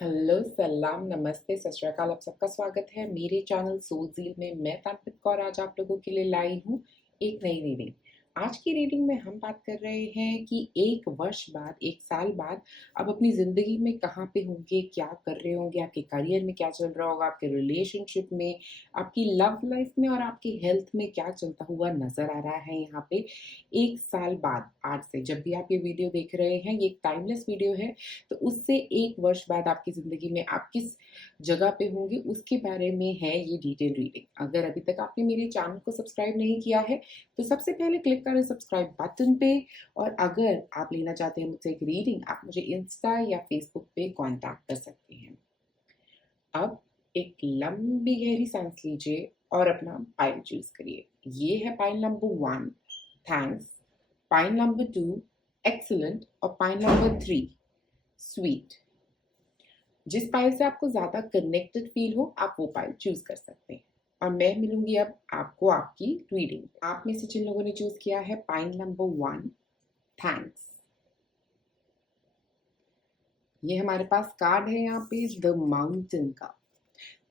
Hello, सलाम, नमस्ते, सत श्री अकाल। आप सबका स्वागत है मेरे चैनल सोलज़ील में। मैं तान्त्रिक कौर आज आप लोगों के लिए लाई हूँ एक नई रीडिंग। आज की रीडिंग में हम बात कर रहे हैं कि 1 वर्ष बाद, 1 साल बाद आप अपनी ज़िंदगी में कहाँ पे होंगे, क्या कर रहे होंगे, आपके करियर में क्या चल रहा होगा, आपके रिलेशनशिप में, आपकी लव लाइफ में और आपकी हेल्थ में क्या चलता हुआ नज़र आ रहा है यहाँ पे 1 साल बाद। आज से जब भी आप ये वीडियो देख रहे हैं, ये एक टाइमलेस वीडियो है, तो उससे 1 वर्ष बाद आपकी ज़िंदगी में आप किस जगह पे होंगे उसके बारे में है ये डिटेल रीडिंग। अगर अभी तक आपने मेरे चैनल को सब्सक्राइब नहीं किया है तो सबसे पहले क्लिक करें सब्सक्राइब बटन पे। और अगर आप लेना चाहते हैं मुझसे एक रीडिंग, आप मुझे इंस्टा या फेसबुक पे कॉन्टैक्ट कर सकते हैं। अब एक लंबी गहरी सांस लीजिए और अपना पाइल चूज करिए। ये है pile number 1, thanks. Pile number 2, excellent. और पाइल नंबर 3, स्वीट। जिस पाइल से आपको ज़्यादा कनेक्टेड फील हो आप वो पाइल चूज़ कर सकते हैं। और मैं मिलूंगी अब आपको आपकी रीडिंग। आप में से जिन लोगों ने चूज़ किया है पाइल नंबर 1, थैंक्स। ये हमारे पास कार्ड है यहाँ पे द माउंटेन का।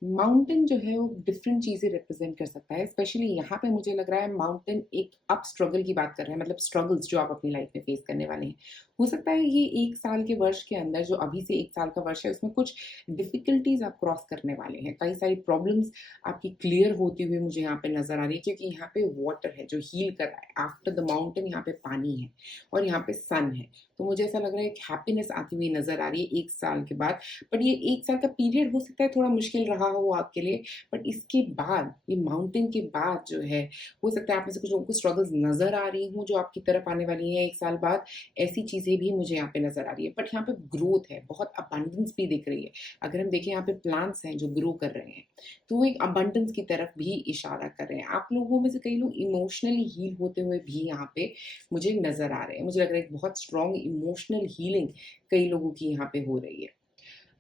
माउंटेन जो है वो डिफरेंट चीज़ें रिप्रेजेंट कर सकता है। स्पेशली यहाँ पे मुझे लग रहा है माउंटेन एक अप स्ट्रगल की बात कर रहे हैं, मतलब स्ट्रगल्स जो आप अपनी लाइफ में फेस करने वाले हैं। हो सकता है ये 1 साल के वर्ष के अंदर, जो अभी से 1 साल का वर्ष है, उसमें कुछ डिफिकल्टीज आप क्रॉस करने वाले हैं। कई सारी प्रॉब्लम्स आपकी क्लियर होती हुई मुझे यहाँ पे नजर आ रही है, क्योंकि यहाँ पे वाटर है जो हील कर रहा है। आफ्टर द माउंटेन यहाँ पे पानी है और यहाँ पे सन है। तो मुझे ऐसा लग रहा है एक हैप्पीनेस आती हुई नजर आ रही है 1 साल के बाद। बट ये 1 साल का पीरियड हो सकता है थोड़ा मुश्किल रहा हो आपके लिए। बट इसके बाद, ये माउंटेन के बाद जो है, हो सकता है आप में से कुछ लोगों को स्ट्रगल्स नज़र आ रही हों जो आपकी तरफ आने वाली हैं 1 साल बाद। ऐसी चीज़ें भी मुझे यहाँ पे नज़र आ रही है। बट यहाँ पे ग्रोथ है, बहुत अबंडेंस भी दिख रही है। अगर हम देखें यहाँ पे प्लांट्स हैं जो ग्रो कर रहे हैं, तो वो एक अबंडेंस की तरफ भी इशारा कर रहे हैं। आप लोगों में से कई लोग इमोशनली हील होते हुए भी यहाँ पे मुझे नज़र आ रहे हैं। मुझे लग रहा है एक बहुत स्ट्रॉन्ग इमोशनल हीलिंग कई लोगों की यहाँ पे हो रही है।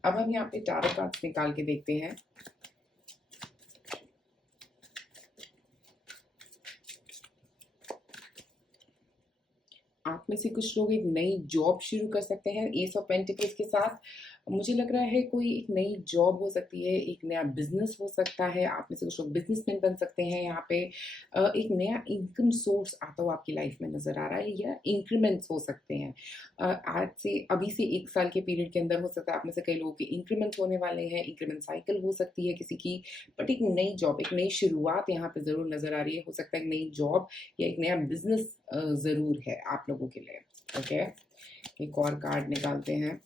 अब हम यहाँ पे टैरो कार्ड्स निकाल के देखते हैं। आप में से कुछ लोग एक नई जॉब शुरू कर सकते हैं एस ऑफ पेंटिकल्स के साथ। मुझे लग रहा है कोई एक नई जॉब हो सकती है, एक नया बिजनेस हो सकता है। आप में से कुछ लोग बिजनेसमैन बन सकते हैं यहाँ पे। एक नया इनकम सोर्स आता हुआ आपकी लाइफ में नजर आ रहा है, या इंक्रीमेंट्स हो सकते हैं। आज से, अभी से 1 साल के पीरियड के अंदर हो सकता है आप में से कई लोगों के इंक्रीमेंट होने वाले हैं। इंक्रीमेंट साइकिल हो सकती है किसी की। बट एक नई जॉब, एक नई शुरुआत यहाँ पे जरूर नजर आ रही है। हो सकता है एक नई जॉब या एक नया बिजनेस जरूर है आप लोगों के लिए। ओके, एक और कार्ड निकालते हैं।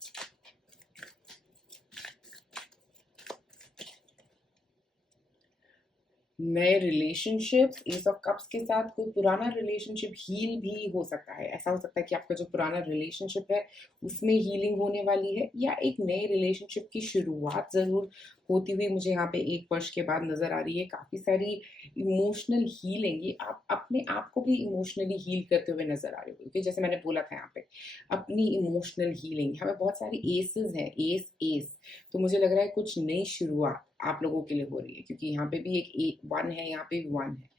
नए रिलेशनशिप्स, एस ऑफ कप्स के साथ कोई पुराना रिलेशनशिप हील भी हो सकता है। ऐसा हो सकता है कि आपका जो पुराना रिलेशनशिप है उसमें हीलिंग होने वाली है, या एक नए रिलेशनशिप की शुरुआत ज़रूर होती हुई मुझे यहाँ पे 1 वर्ष के बाद नज़र आ रही है। काफ़ी सारी इमोशनल हीलिंग, ये आप अपने आप को भी इमोशनली हील करते हुए नज़र आ रहे हो, क्योंकि जैसे मैंने बोला था यहाँ पे अपनी इमोशनल हीलिंग। यहाँ पे बहुत सारी एसेस हैं, एस एस। तो मुझे लग रहा है कुछ नई शुरुआत आप लोगों के लिए हो रही है, क्योंकि यहाँ पे भी एक 1 है, यहाँ पे भी 1 है।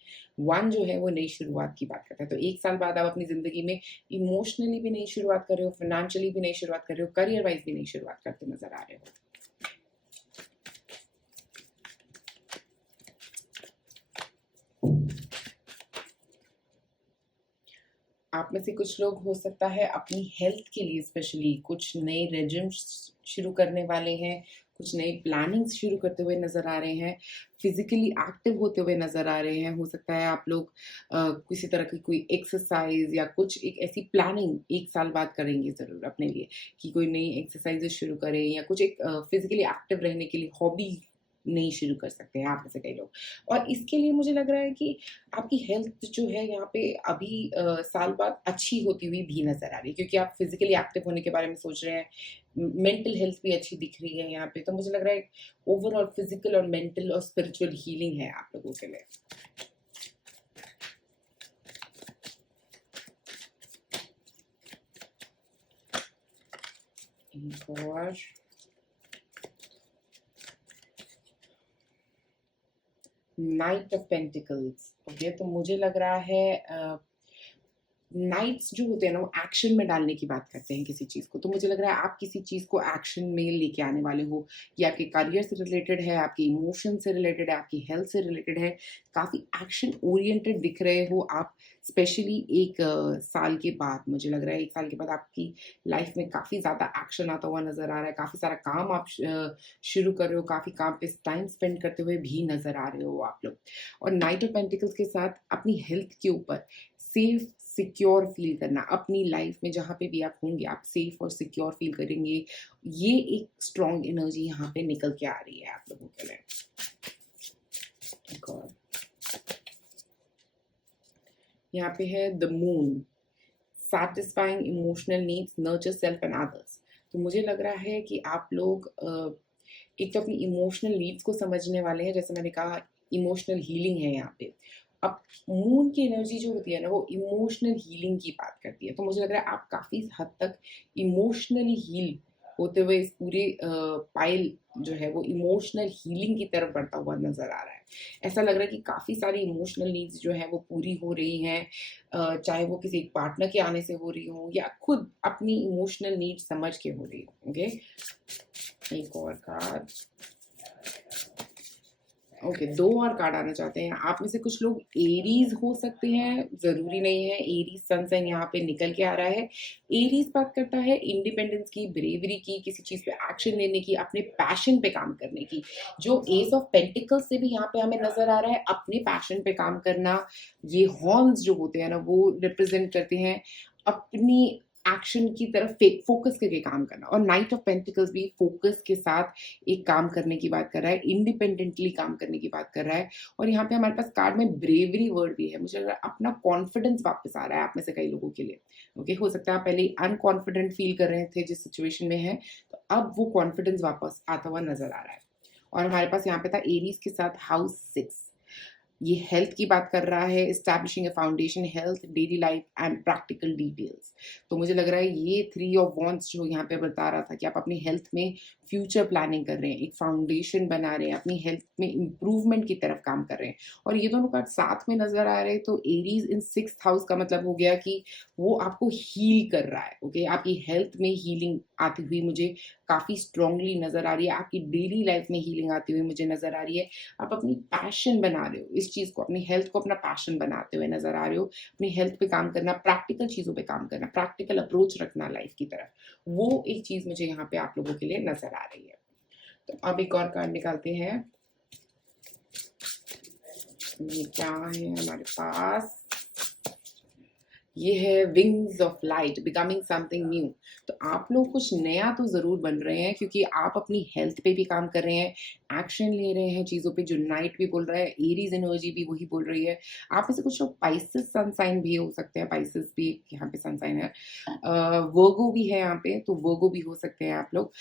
1 जो है वो नई शुरुआत की बात करता है। तो 1 साल बाद आप अपनी ज़िंदगी में इमोशनली भी नई शुरुआत कर रहे हो, फाइनेंशियली भी नई शुरुआत कर रहे हो, करियर वाइज भी नई शुरुआत करते नज़र आ रहे हो। आप में से कुछ लोग हो सकता है अपनी हेल्थ के लिए स्पेशली कुछ नए रेजिम्स शुरू करने वाले हैं, कुछ नई प्लानिंग्स शुरू करते हुए नज़र आ रहे हैं, फिजिकली एक्टिव होते हुए नज़र आ रहे हैं। हो सकता है आप लोग किसी तरह की कोई एक्सरसाइज या कुछ एक ऐसी प्लानिंग 1 साल बाद करेंगे ज़रूर अपने लिए, कि कोई नई एक्सरसाइजेस शुरू करें, या कुछ एक फिजिकली एक्टिव रहने के लिए हॉबी नई शुरू कर सकते हैं आप में से कई लोग। और इसके लिए मुझे लग रहा है कि आपकी हेल्थ जो है यहाँ पे अभी साल बाद अच्छी होती हुई भी नज़र आ रही है, क्योंकि आप फिजिकली एक्टिव होने के बारे में सोच रहे हैं। मेंटल हेल्थ भी अच्छी दिख रही है यहाँ पे। तो मुझे लग रहा है ओवरऑल फिजिकल और मेंटल और स्पिरिचुअल हीलिंग है आप लोगों के लिए। और नाइट ऑफ पेंटिकल्स। ओके, तो मुझे लग रहा है नाइट्स जो होते हैं ना वो एक्शन में डालने की बात करते हैं किसी चीज़ को। तो मुझे लग रहा है आप किसी चीज़ को एक्शन में लेके आने वाले हो। ये आपके करियर से रिलेटेड है, आपके इमोशन से रिलेटेड है, आपकी हेल्थ से रिलेटेड है। काफ़ी एक्शन ओरिएंटेड दिख रहे हो आप, स्पेशली एक साल के बाद। मुझे लग रहा है 1 साल के बाद आपकी लाइफ में काफ़ी ज़्यादा एक्शन आता हुआ नज़र आ रहा है। काफ़ी सारा काम आप शुरू कर रहे हो, काफ़ी काम पे टाइम स्पेंड करते हुए भी नज़र आ रहे हो आप लोग। और नाइट ऑफ पेंटिकल्स के साथ अपनी हेल्थ के ऊपर सेफ सिक्योर फील करना, अपनी लाइफ में जहाँ पे भी आप होंगे आप सेफ और सिक्योर फील करेंगे। ये एक स्ट्रॉन्ग एनर्जी यहाँ पे निकल के आ रही है आप लोगों के लिए। एक और यहाँ पे है the moon, satisfying emotional needs, nurture self and others. तो मुझे लग रहा है कि आप लोग एक तो अपनी इमोशनल नीड्स को समझने वाले हैं, जैसे मैंने कहा इमोशनल हीलिंग है यहाँ पे। अब मून की एनर्जी जो होती है ना वो इमोशनल हीलिंग की बात करती है। तो मुझे लग रहा है आप काफ़ी हद तक इमोशनली हील होते हुए इस पूरे पाइल जो है वो इमोशनल हीलिंग की तरफ बढ़ता हुआ नजर आ रहा है। ऐसा लग रहा है कि काफ़ी सारी इमोशनल नीड्स जो है वो पूरी हो रही हैं, चाहे वो किसी एक पार्टनर के आने से हो रही हो या खुद अपनी इमोशनल नीड्स समझ के हो रही हो। ओके, एक और कार्ड। ओके, 2 और कार्ड आना चाहते हैं। आप में से कुछ लोग एरीज हो सकते हैं, ज़रूरी नहीं है। एरीज सन साइन यहाँ पे निकल के आ रहा है। एरीज बात करता है इंडिपेंडेंस की, ब्रेवरी की, किसी चीज़ पे एक्शन लेने की, अपने पैशन पे काम करने की। जो एस ऑफ पेंटिकल्स से भी यहाँ पे हमें नज़र आ रहा है अपने पैशन पे काम करना। ये हॉर्न्स जो होते हैं ना वो रिप्रेजेंट करते हैं अपनी एक्शन की तरफ फोकस करके काम करना। और नाइट ऑफ पेंटिकल्स भी फोकस के साथ एक काम करने की बात कर रहा है, इंडिपेंडेंटली काम करने की बात कर रहा है। और यहाँ पे हमारे पास कार्ड में ब्रेवरी वर्ड भी है। मुझे लग रहा है अपना कॉन्फिडेंस वापस आ रहा है आप में से कई लोगों के लिए। ओके, हो सकता है आप पहले अनकॉन्फिडेंट फील कर रहे थे जिस सिचुएशन में है, तो अब वो कॉन्फिडेंस वापस आता हुआ नजर आ रहा है। और हमारे पास यहाँ पे था एरीज के साथ हाउस 6। ये हेल्थ की बात कर रहा है, establishing a foundation, health, daily life and practical details. तो मुझे लग रहा है ये 3 ऑफ वॉन्ड्स जो यहाँ पे बता रहा था कि आप अपनी हेल्थ में फ्यूचर प्लानिंग कर रहे हैं, एक फाउंडेशन बना रहे हैं, अपनी हेल्थ में इम्प्रूवमेंट की तरफ काम कर रहे हैं। और ये दोनों कार्ड साथ में नजर आ रहे हैं। तो एरीज इन 6th हाउस का मतलब हो गया कि वो आपको हील कर रहा है। ओके, आपकी हेल्थ में हीलिंग आती हुई मुझे काफ़ी स्ट्रांगली नजर आ रही है, आपकी डेली लाइफ में हीलिंग आती हुई मुझे नजर आ रही है। आप अपनी पैशन बना रहे हो, इस चीज़ को, अपनी हेल्थ को अपना पैशन बनाते हुए नजर आ रहे हो। अपनी हेल्थ पे काम करना, प्रैक्टिकल चीज़ों पे काम करना, प्रैक्टिकल अप्रोच रखना लाइफ की तरफ, वो एक चीज़ मुझे यहाँ पे आप लोगों के लिए नजर आ रही है। तो अब एक और कार्ड निकालते हैं। ये क्या है हमारे पास? ये है wings of light, becoming something new. तो आप लोग कुछ नया तो ज़रूर बन रहे हैं, क्योंकि आप अपनी हेल्थ पे भी काम कर रहे हैं, एक्शन ले रहे हैं चीज़ों पे, जो नाइट भी बोल रहा है, एरीज एनर्जी भी वही बोल रही है। आप में से कुछ लोग पाइसेस सन साइन भी हो सकते हैं, पाइसेस भी यहाँ पे सन साइन है। वर्गो भी है यहाँ पे, तो वर्गो भी हो सकते हैं आप लोग।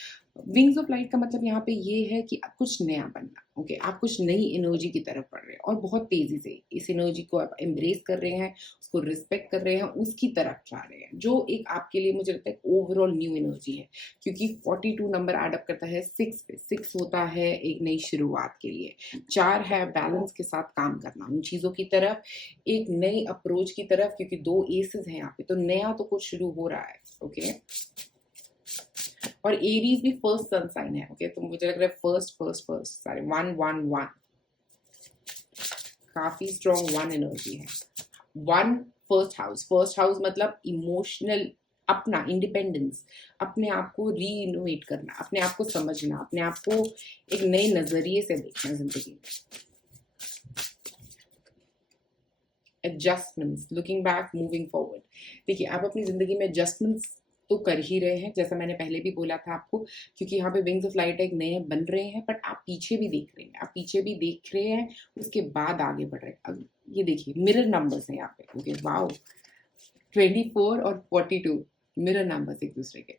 विंग्स ऑफ लाइट का मतलब यहाँ पे ये है कि आप कुछ नया बनना। ओके, आप कुछ नई एनर्जी की तरफ बढ़ रहे हैं और बहुत तेजी से इस एनर्जी को आप एम्ब्रेस कर रहे हैं, उसको रिस्पेक्ट कर रहे हैं, उसकी तरफ जा रहे हैं, जो एक आपके लिए मुझे लगता है ओवरऑल न्यू एनर्जी है। क्योंकि 42 नंबर एड अप करता है 6 पे। 6 होता है एक नई शुरुआत के लिए, 4 है बैलेंस के साथ काम करना, उन चीज़ों की तरफ, एक नई अप्रोच की तरफ, क्योंकि 2 एसेस हैं यहाँ पे, तो नया तो कुछ शुरू हो रहा है। ओके, और एरीज भी फर्स्ट सन साइन है। ओके, तो मुझे लग रहा है फर्स्ट सारे 1 काफी स्ट्रॉन्ग 1 एनर्जी है। 1 फर्स्ट हाउस मतलब इमोशनल, अपना इंडिपेंडेंस, अपने आप को री इनोवेट करना, अपने आप को समझना, अपने आप को एक नए नजरिए से देखना जिंदगी में। Adjustments, looking back, moving forward. देखिए, आप अपनी जिंदगी में एडजस्टमेंट्स तो कर ही रहे हैं, जैसा मैंने पहले भी बोला था आपको, क्योंकि यहाँ पे विंग्स ऑफ लाइट एक नए बन रहे हैं, बट आप पीछे भी देख रहे हैं, आप पीछे भी देख रहे हैं, उसके बाद आगे बढ़ रहे हैं। अब ये देखिए मिरर नंबर्स हैं यहाँ पे। ओके, वाओ, 24 और 42 मिरर नंबर्स एक दूसरे के।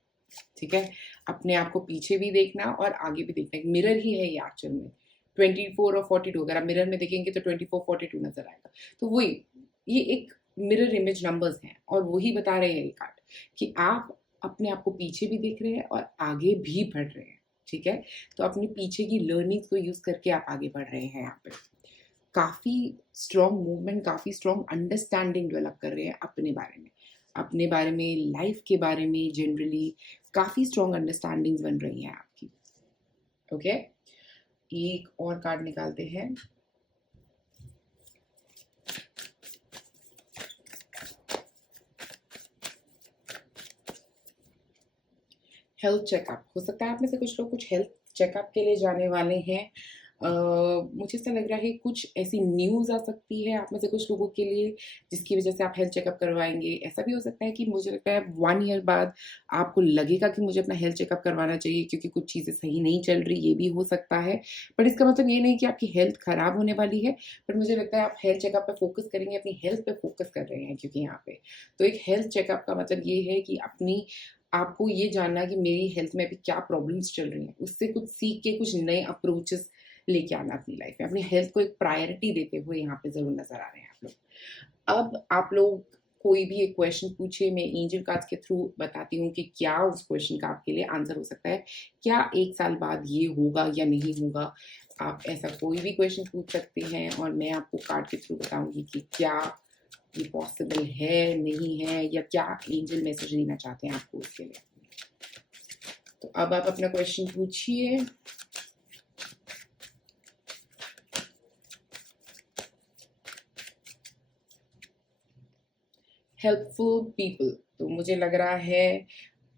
ठीक है, अपने आप को पीछे भी देखना और आगे भी देखना, एक मिरर ही है ये एक्चुअल में। 24 और 42 अगर आप मिरर में देखेंगे तो 24 42 नजर आएगा। तो वही, ये एक मिरर इमेज नंबर्स हैं और वही बता रहे हैं ये कार्ड कि आप अपने आप को पीछे भी देख रहे हैं और आगे भी बढ़ रहे हैं। ठीक है, तो अपने पीछे की लर्निंग्स को यूज करके आप आगे बढ़ रहे हैं। यहाँ पे काफी स्ट्रॉन्ग मूवमेंट, काफी स्ट्रॉन्ग अंडरस्टैंडिंग डेवलप कर रहे हैं अपने बारे में। अपने बारे में, लाइफ के बारे में जनरली काफ़ी स्ट्रॉन्ग अंडरस्टैंडिंग्स बन रही हैं आपकी। ओके, एक और कार्ड निकालते हैं। हेल्थ चेकअप, हो सकता है आप में से कुछ लोग कुछ हेल्थ चेकअप के लिए जाने वाले हैं। मुझे ऐसा लग रहा है कुछ ऐसी न्यूज़ आ सकती है आप में से कुछ लोगों के लिए जिसकी वजह से आप हेल्थ चेकअप करवाएंगे। ऐसा भी हो सकता है कि मुझे लगता है 1 ईयर बाद आपको लगेगा कि मुझे अपना हेल्थ चेकअप करवाना चाहिए क्योंकि कुछ चीज़ें सही नहीं चल रही, ये भी हो सकता है। बट इसका मतलब ये नहीं कि आपकी हेल्थ ख़राब होने वाली है, बट मुझे लगता है आप हेल्थ चेकअप पे फोकस करेंगे, अपनी हेल्थ पे फोकस कर रहे हैं क्योंकि यहाँ पे तो एक हेल्थ चेकअप का मतलब ये है कि अपनी आपको ये जानना कि मेरी हेल्थ में अभी क्या प्रॉब्लम्स चल रही हैं, उससे कुछ सीख के कुछ नए अप्रोचेस लेके आना अपनी लाइफ में, अपनी हेल्थ को एक प्रायोरिटी देते हुए यहाँ पे ज़रूर नज़र आ रहे हैं आप लोग। अब आप लोग कोई भी एक क्वेश्चन पूछे, मैं एंजल कार्ड्स के थ्रू बताती हूँ कि क्या उस क्वेश्चन का आपके लिए आंसर हो सकता है। क्या 1 साल बाद ये होगा या नहीं होगा, आप ऐसा कोई भी क्वेश्चन पूछ सकते हैं और मैं आपको कार्ड के थ्रू बताऊंगी कि क्या ये पॉसिबल है, नहीं है, या क्या एंजल मैसेज देना चाहते हैं आपको उसके लिए। तो अब आप अपना क्वेश्चन पूछिए। हेल्पफुल पीपल, तो मुझे लग रहा है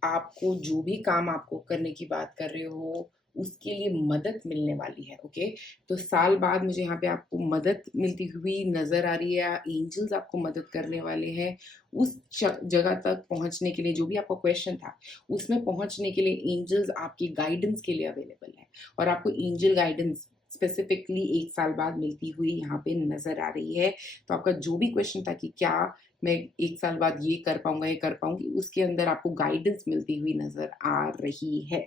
आपको जो भी काम आपको करने की बात कर रहे हो उसके लिए मदद मिलने वाली है। ओके, तो साल बाद मुझे यहाँ पे आपको मदद मिलती हुई नजर आ रही है। एंजल्स आपको मदद करने वाले हैं उस जगह तक पहुंचने के लिए, जो भी आपका क्वेश्चन था उसमें पहुंचने के लिए एंजल्स आपकी गाइडेंस के लिए अवेलेबल है और आपको एंजल गाइडेंस स्पेसिफिकली 1 साल बाद मिलती हुई यहाँ पे नजर आ रही है। तो आपका जो भी क्वेश्चन था कि क्या मैं 1 साल बाद ये कर पाऊंगा, ये कर पाऊंगी, उसके अंदर आपको गाइडेंस मिलती हुई नजर आ रही है।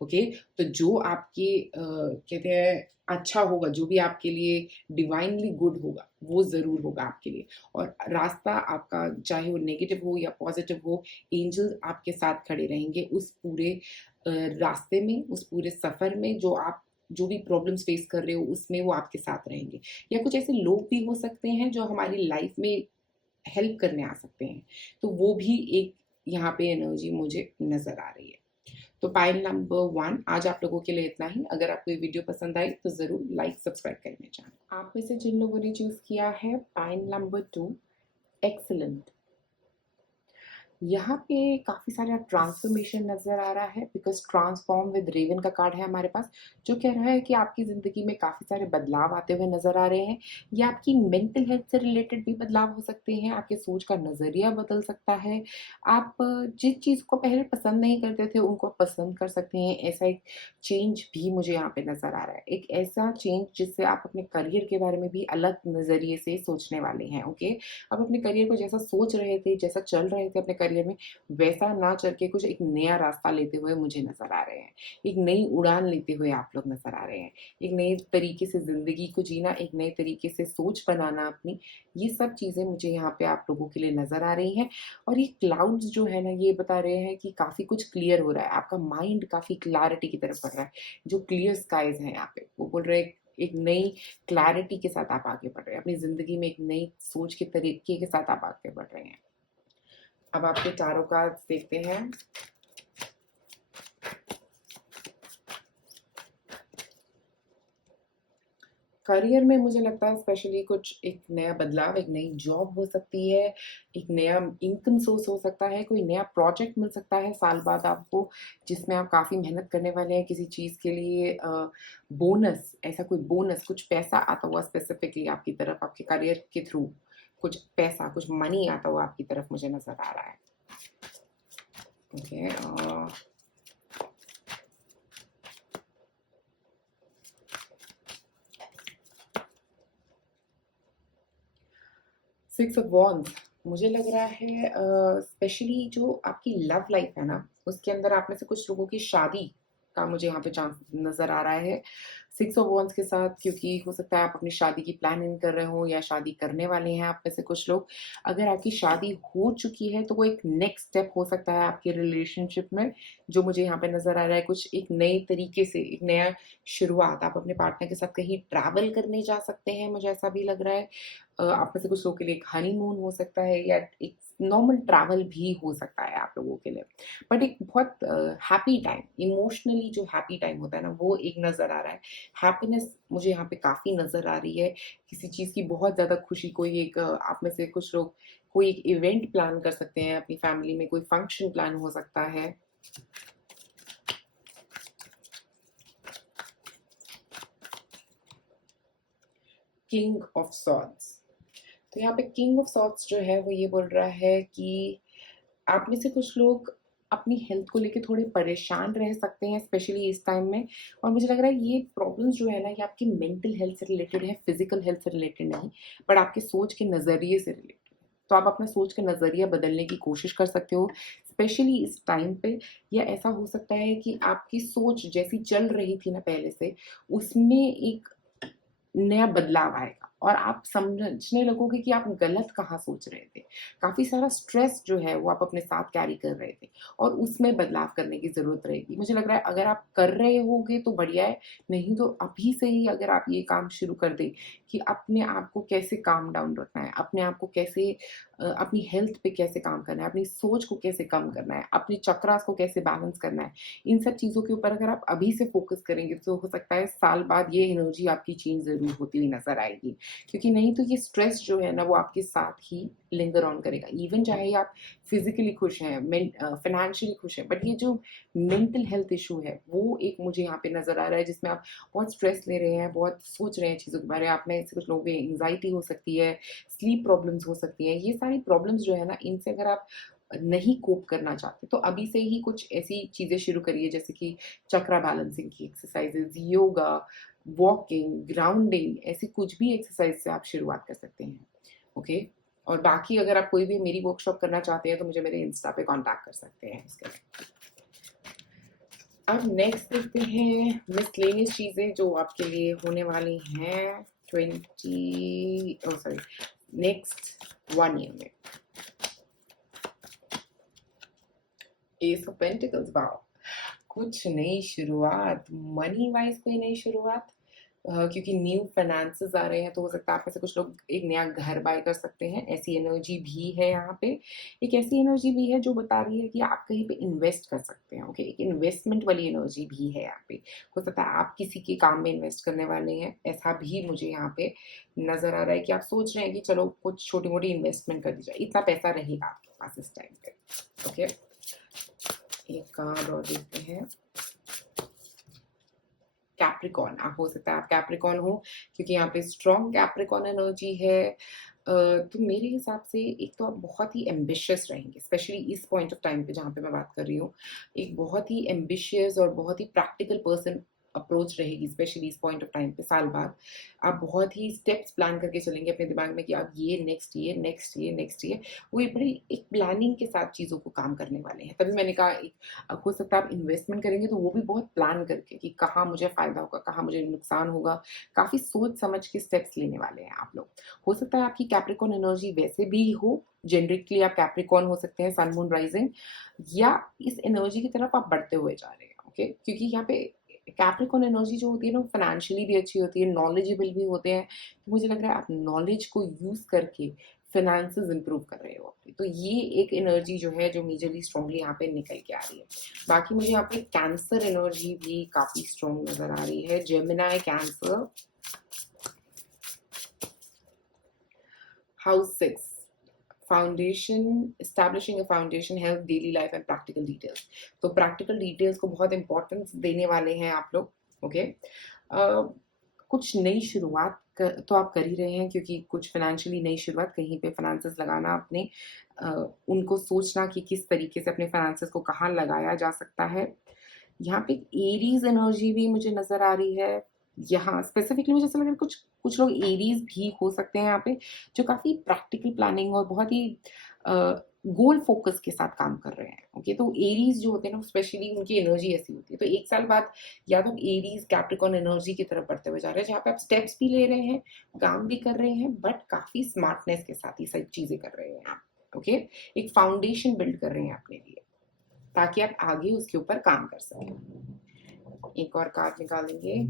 ओके, तो जो आपके कहते हैं अच्छा होगा, जो भी आपके लिए डिवाइनली गुड होगा वो जरूर होगा आपके लिए। और रास्ता आपका चाहे वो नेगेटिव हो या पॉजिटिव हो, एंजल्स आपके साथ खड़े रहेंगे उस पूरे रास्ते में, उस पूरे सफर में। जो आप जो भी प्रॉब्लम्स फेस कर रहे हो उसमें वो आपके साथ रहेंगे। या कुछ ऐसे लोग भी हो सकते हैं जो हमारी लाइफ में हेल्प करने आ सकते हैं, तो वो भी एक यहाँ पे एनर्जी मुझे नजर आ रही है। तो पाइल नंबर 1 आज आप लोगों के लिए इतना ही। अगर आपको ये वीडियो पसंद आई तो जरूर लाइक सब्सक्राइब करें मेरे चैनल। आप में से जिन लोगों ने चूज किया है पाइल नंबर 2, एक्सीलेंट, यहाँ पे काफ़ी सारा ट्रांसफॉर्मेशन नज़र आ रहा है बिकॉज ट्रांसफॉर्म विद रेवन का कार्ड है हमारे पास, जो कह रहा है कि आपकी ज़िंदगी में काफ़ी सारे बदलाव आते हुए नज़र आ रहे हैं। या आपकी मेंटल हेल्थ से रिलेटेड भी बदलाव हो सकते हैं, आपके सोच का नज़रिया बदल सकता है। आप जिस चीज़ को पहले पसंद नहीं करते थे उनको पसंद कर सकते हैं। ऐसा एक चेंज भी मुझे यहाँ पे नज़र आ रहा है, एक ऐसा चेंज जिससे आप अपने करियर के बारे में भी अलग नज़रिए से सोचने वाले हैं। ओके, आप अपने करियर को जैसा सोच रहे थे, जैसा चल रहे थे अपने करियर में, वैसा ना चल के कुछ एक नया रास्ता लेते हुए मुझे नज़र आ रहे हैं। एक नई उड़ान लेते हुए आप लोग नज़र आ रहे हैं। एक नए तरीके से ज़िंदगी को जीना, एक नए तरीके से सोच बनाना अपनी, ये सब चीज़ें मुझे यहाँ पे आप लोगों के लिए नज़र आ रही हैं। और ये क्लाउड्स जो है ना, ये बता रहे हैं कि काफ़ी कुछ क्लियर हो रहा है, आपका माइंड काफ़ी क्लैरिटी की तरफ बढ़ रहा है। जो क्लियर स्काइज़ हैं यहाँ पे, वो बोल रहे हैं एक नई क्लैरिटी के साथ आप आगे बढ़ रहे हैं, अपनी ज़िंदगी में एक नई सोच के तरीके के साथ आप आगे बढ़ रहे हैं। अब आपके टारो कार्ड्स देखते हैं। करियर में मुझे लगता है स्पेशली कुछ एक नया बदलाव, एक नई जॉब हो सकती है, एक नया इनकम सोर्स हो सकता है, कोई नया प्रोजेक्ट मिल सकता है साल बाद आपको, जिसमें आप काफ़ी मेहनत करने वाले हैं किसी चीज़ के लिए। बोनस, ऐसा कोई बोनस, कुछ पैसा आता हुआ स्पेसिफिकली आपकी तरफ, आपके करियर के थ्रू कुछ पैसा, कुछ मनी आता हुआ आपकी तरफ मुझे नज़र आ रहा है। ओके, 6 ऑफ वॉन्ड्स, मुझे लग रहा है स्पेशली जो आपकी लव लाइफ है ना, उसके अंदर आप में से कुछ लोगों की शादी का मुझे यहाँ पे चांस नज़र आ रहा है 6 ऑफ वॉन्ड्स के साथ, क्योंकि हो सकता है आप अपनी शादी की प्लानिंग कर रहे हो या शादी करने वाले हैं आप में से कुछ लोग। अगर आपकी शादी हो चुकी है तो वो एक नेक्स्ट स्टेप हो सकता है आपके रिलेशनशिप में, जो मुझे यहाँ पे नज़र आ रहा है। कुछ एक नए तरीके से, एक नया शुरुआत, आप अपने पार्टनर के साथ कहीं ट्रैवल करने जा सकते हैं, मुझे ऐसा भी लग रहा है। आप में से कुछ लोगों के लिए एक हनीमून हो सकता है, या एक नॉर्मल ट्रैवल भी हो सकता है आप लोगों के लिए, बट एक बहुत हैप्पी टाइम, इमोशनली जो हैप्पी टाइम होता है ना, वो एक नज़र आ रहा है। हैप्पीनेस मुझे यहाँ पे काफ़ी नज़र आ रही है, किसी चीज़ की बहुत ज़्यादा खुशी, कोई एक आप में से कुछ लोग कोई एक इवेंट प्लान कर सकते हैं अपनी फैमिली में, कोई फंक्शन प्लान हो सकता है। किंग ऑफ सॉर्ड्स, तो यहाँ पे किंग ऑफ सॉर्ड्स जो है वो ये बोल रहा है कि आप में से कुछ लोग अपनी हेल्थ को लेके थोड़े परेशान रह सकते हैं, स्पेशली इस टाइम में। और मुझे लग रहा है ये प्रॉब्लम्स जो है ना, ये आपकी मेंटल हेल्थ से रिलेटेड है, फिजिकल हेल्थ से रिलेटेड नहीं, बट आपके सोच के नज़रिए से रिलेटेड। तो आप अपना सोच का नज़रिया बदलने की कोशिश कर सकते हो, स्पेशली इस टाइम पे। या ऐसा हो सकता है कि आपकी सोच जैसी चल रही थी ना पहले से, उसमें एक नया बदलाव आएगा और आप समझने लगोगे कि आप गलत कहाँ सोच रहे थे। काफ़ी सारा स्ट्रेस जो है वो आप अपने साथ कैरी कर रहे थे और उसमें बदलाव करने की ज़रूरत रहेगी। मुझे लग रहा है अगर आप कर रहे होगे तो बढ़िया है, नहीं तो अभी से ही अगर आप ये काम शुरू कर दें कि अपने आप को कैसे काम डाउन रखना है, अपने आप को कैसे अपनी हेल्थ पे कैसे काम करना है, अपनी सोच को कैसे कम करना है, अपने चक्रास को कैसे बैलेंस करना है, इन सब चीज़ों के ऊपर अगर आप अभी से फोकस करेंगे तो हो सकता है साल बाद ये एनर्जी आपकी चेंज ज़रूर होती हुई नज़र आएगी। क्योंकि नहीं तो ये स्ट्रेस जो है ना वो आपके साथ ही लिंगर ऑन करेगा। इवन चाहे आप फिज़िकली खुश हैं, फाइनेंशियली खुश हैं, बट ये जो मेंटल हेल्थ इश्यू है वो एक मुझे यहाँ पे नज़र आ रहा है, जिसमें आप बहुत स्ट्रेस ले रहे हैं, बहुत सोच रहे हैं चीज़ों के बारे में। आप में से कुछ लोगों को एंग्जायटी हो सकती है, स्लीप प्रॉब्लम्स हो सकती हैं। ये सारी प्रॉब्लम्स जो है ना, इनसे अगर आप नहीं कोप करना चाहते तो अभी से ही कुछ ऐसी चीज़ें शुरू करिए, जैसे कि चक्रा बैलेंसिंग की एक्सरसाइजेज, योगा, वॉकिंग, ग्राउंडिंग, ऐसी कुछ भी एक्सरसाइज से आप शुरुआत कर सकते हैं। ओके, और बाकी अगर आप कोई भी मेरी वर्कशॉप करना चाहते हैं तो मुझे मेरे इंस्टा पे कांटेक्ट कर सकते हैं इसके लिए। अब नेक्स्ट देखते हैं मिसलेनियस चीज़ें जो आपके लिए होने वाली हैं 20 नेक्स्ट 1 ईयर में। एस ऑफ पेंटिकल्स, वाओ, कुछ नई शुरुआत, मनी वाइज कोई नई शुरुआत, क्योंकि न्यू फाइनेंसेस आ रहे हैं, तो हो सकता है आप में से कुछ लोग एक नया घर बाय कर सकते हैं, ऐसी एनर्जी भी है यहाँ पे। एक ऐसी एनर्जी भी है जो बता रही है कि आप कहीं पे इन्वेस्ट कर सकते हैं। ओके, एक इन्वेस्टमेंट वाली एनर्जी भी है यहाँ पे। हो सकता है आप किसी के काम में इन्वेस्ट करने वाले हैं, ऐसा भी मुझे यहाँ पे नजर आ रहा है कि आप सोच रहे हैं कि चलो कुछ छोटी मोटी इन्वेस्टमेंट कर दी जाए, इतना पैसा रहेगा आपके पास इस टाइम पे। ओके, एक कार्ड और देखते हैं। कैप्रिकॉन, आप हो सकता है आप कैप्रिकॉन हो, क्योंकि यहाँ पे स्ट्रॉन्ग कैप्रिकॉन एनर्जी है। तो मेरे हिसाब से एक तो आप बहुत ही एम्बिशियस रहेंगे, स्पेशली इस पॉइंट ऑफ टाइम पे जहाँ पे मैं बात कर रही हूँ। एक बहुत ही एम्बिशियस और बहुत ही प्रैक्टिकल पर्सन अप्रोच रहेगी, स्पेशली इस पॉइंट ऑफ टाइम पे साल बाद। आप बहुत ही स्टेप्स प्लान करके चलेंगे अपने दिमाग में कि आप ये next year, next year, next year, वो ये बड़ी एक प्लानिंग के साथ चीज़ों को काम करने वाले हैं। तभी मैंने कहा एक, हो सकता है आप इन्वेस्टमेंट करेंगे तो वो भी बहुत प्लान करके कि कहाँ मुझे फ़ायदा होगा, कहाँ मुझे नुकसान होगा, काफ़ी सोच समझ के स्टेप्स लेने वाले हैं आप लोग। हो सकता है आपकी कैप्रिकॉन एनर्जी वैसे भी हो, जेनरिकली आप कैप्रिकॉन हो सकते हैं, सन मून राइजिंग, या इस एनर्जी की तरफ आप बढ़ते हुए जा रहे हैं। ओके, क्योंकि यहाँ पे कैप्रिकॉन एनर्जी जो होती है ना, फाइनेंशियली भी अच्छी होती है, नॉलेजेबल भी होते हैं। तो मुझे लग रहा है आप नॉलेज को यूज करके फाइनेंसेस इंप्रूव कर रहे हो। तो ये एक एनर्जी जो है जो मेजरली स्ट्रांगली यहाँ पे निकल के आ रही है। बाकी मुझे यहाँ पे कैंसर एनर्जी भी काफी स्ट्रांग नजर आ रही है। Gemini, cancer, house 6, foundation, establishing a foundation, health, daily life and practical details. तो प्रैक्टिकल डिटेल्स को बहुत इंपॉर्टेंस देने वाले हैं आप लोग। ओके, कुछ नई शुरुआत तो आप कर ही रहे हैं, क्योंकि कुछ फाइनेंशियली नई शुरुआत, कहीं पे फाइनेंसेस लगाना अपने, उनको सोचना कि किस तरीके से अपने फाइनेंसेस को कहाँ लगाया जा सकता है। यहाँ पे एरीज एनर्जी भी मुझे नजर आ रही है। यहाँ स्पेसिफिकली मुझे ऐसा लग रहा है कुछ कुछ लोग एरीज भी हो सकते हैं यहाँ पे, जो काफी प्रैक्टिकल प्लानिंग और बहुत ही गोल फोकस के साथ काम कर रहे हैं। ओके, तो एरीज जो होते हैं ना, स्पेशली उनकी एनर्जी ऐसी होती है। तो एक साल बाद या तो एरीज कैप्रिकॉन एनर्जी की तरफ बढ़ते हुए जा रहे हैं, जहाँ पे आप स्टेप्स भी ले रहे हैं, काम भी कर रहे हैं, बट काफी स्मार्टनेस के साथ ये सारी चीजें कर रहे हैं आप। ओके, एक फाउंडेशन बिल्ड कर रहे हैं अपने लिए, ताकि आप आगे उसके ऊपर काम कर सकें। एक और कार्ड निकालेंगे।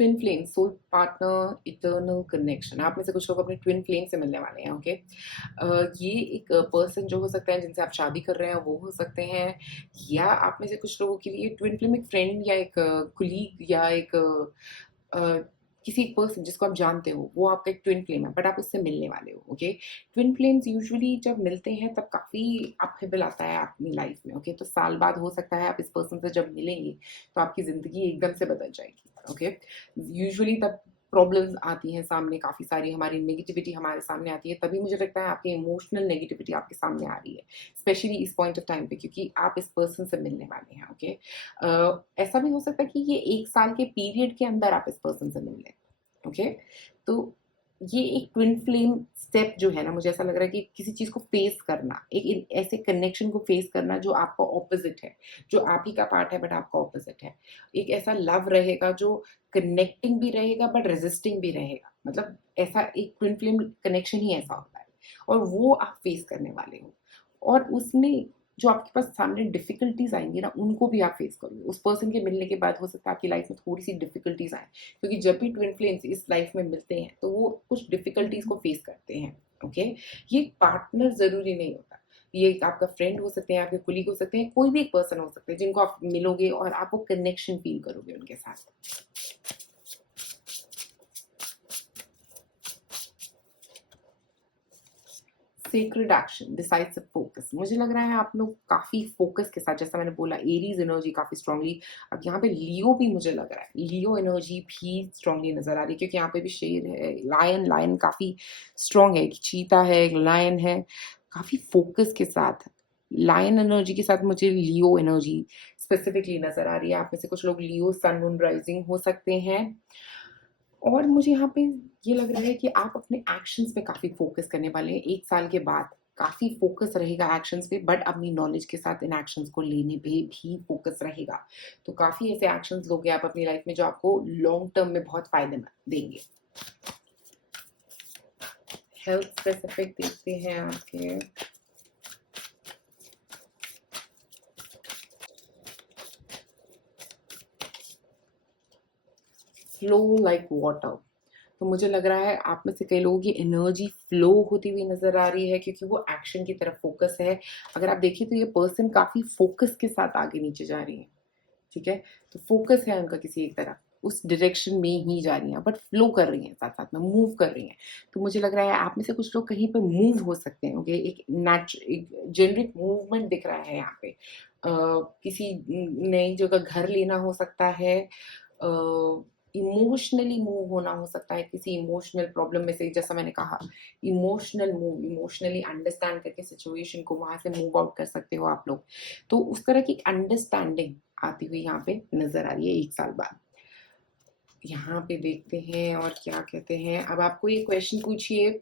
Twin flame, soul partner, eternal connection. आप में से कुछ लोग अपने ट्विन फ्लेम से मिलने वाले हैं। ओके, ये एक पर्सन जो हो सकता है जिनसे आप शादी कर रहे हैं वो हो सकते हैं, या आप में से कुछ लोगों के लिए ट्विन फ्लेम एक फ्रेंड या एक कुलीग या एक किसी एक पर्सन जिसको आप जानते हो, वो आपका एक ट्विन फ्लेम है, बट आप उससे मिलने वाले हो। ओके, ट्विन फ्लेम्स यूजुअली जब मिलते हैं तब काफ़ी अपहेबल आता है अपनी लाइफ में। ओके, तो साल बाद हो सकता है आप इस पर्सन से जब मिलेंगे तो आपकी ज़िंदगी एकदम से बदल जाएगी। ओके, यूजुअली तब प्रॉब्लम्स आती हैं सामने, काफ़ी सारी हमारी नेगेटिविटी हमारे सामने आती है, तभी मुझे लगता है आपकी इमोशनल नेगेटिविटी आपके सामने आ रही है, स्पेशली इस पॉइंट ऑफ टाइम पे, क्योंकि आप इस पर्सन से मिलने वाले हैं। ओके, ऐसा भी हो सकता है कि ये 1 साल के पीरियड के अंदर आप इस पर्सन से मिल लें। ओके, तो ये एक ट्विन फ्लेम स्टेप जो है ना, मुझे ऐसा लग रहा है कि किसी चीज़ को फेस करना, एक ऐसे कनेक्शन को फेस करना जो आपका ऑपोजिट है, जो आप ही का पार्ट है बट आपका ऑपोजिट है। एक ऐसा लव रहेगा जो कनेक्टिंग भी रहेगा बट रेजिस्टिंग भी रहेगा। मतलब ऐसा एक ट्विन फ्लेम कनेक्शन ही ऐसा होता है, और वो आप फेस करने वाले हो। और उसमें जो आपके पास सामने डिफिकल्टीज आएंगी ना, उनको भी आप फेस करोगे। उस पर्सन के मिलने के बाद हो सकता है आपकी लाइफ में थोड़ी सी डिफिकल्टीज आए, क्योंकि जब भी ट्विन फ्लेम्स इस लाइफ में मिलते हैं तो वो कुछ डिफिकल्टीज को फेस करते हैं। ओके, ये पार्टनर जरूरी नहीं होता, ये एक आपका फ्रेंड हो सकते हैं, आपके कुलीग हो सकते हैं, कोई भी एक पर्सन हो सकते हैं जिनको आप मिलोगे और आप वो कनेक्शन फील करोगे उनके साथ। Sacred action, decisive focus. मुझे लग रहा है आप लोग काफी फोकस के साथ, जैसा मैंने बोला, एरीज एनर्जी काफी स्ट्रांगली, अब यहाँ पे लियो भी मुझे लग रहा है, लियो एनर्जी भी स्ट्रांगली नजर आ रही है, क्योंकि यहाँ पे भी शेर है, लायन, लायन काफी स्ट्रांग है, एक चीता है, एक लायन है, काफी फोकस के साथ लायन एनर्जी के साथ मुझे लियो एनर्जी स्पेसिफिकली नजर आ रही है। आप में से कुछ लोग लियो सन मून राइजिंग हो सकते हैं। और मुझे यहाँ पे ये लग रहा है कि आप अपने एक्शंस पे काफ़ी फोकस करने वाले हैं 1 साल के बाद। काफ़ी फोकस रहेगा एक्शंस पे, बट अपनी नॉलेज के साथ इन एक्शंस को लेने पे भी फोकस रहेगा। तो काफ़ी ऐसे एक्शंस लोगे आप अपनी लाइफ में जो आपको लॉन्ग टर्म में बहुत फायदे देंगे। हेल्थ स्पेसिफिक देखते हैं आपके। फ्लो लाइक वाटर, तो मुझे लग रहा है आप में से कई लोगों की एनर्जी फ्लो होती हुई नजर आ रही है, क्योंकि वो एक्शन की तरफ फोकस है। अगर आप देखिए तो ये पर्सन काफी फोकस के साथ आगे नीचे जा रही है। ठीक है, तो फोकस है उनका किसी एक तरफ, उस डायरेक्शन में ही जा रही हैं, बट फ्लो कर रही हैं, साथ साथ में मूव कर रही हैं। तो मुझे लग रहा है आप में से कुछ लोग कहीं पे मूव हो सकते हैं। ओके, एक जेनरिक मूवमेंट दिख रहा है यहाँ पे। किसी नई जगह घर लेना हो सकता है, इमोशनली मूव होना हो सकता है, किसी इमोशनल प्रॉब्लम में से, जैसा मैंने कहा, इमोशनल मूव, इमोशनली अंडरस्टैंड करके सिचुएशन को वहां से मूव आउट कर सकते हो आप लोग। तो उस तरह की अंडरस्टैंडिंग आती हुई यहाँ पे नजर आ रही है 1 साल बाद। यहाँ पे देखते हैं और क्या कहते हैं। अब आपको ये क्वेश्चन पूछिए